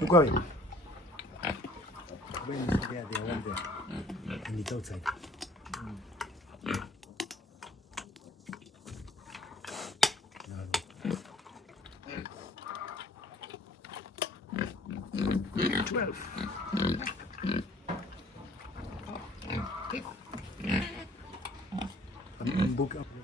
Uko wapi? When is there one there? And it's outside. No. 12. Book up.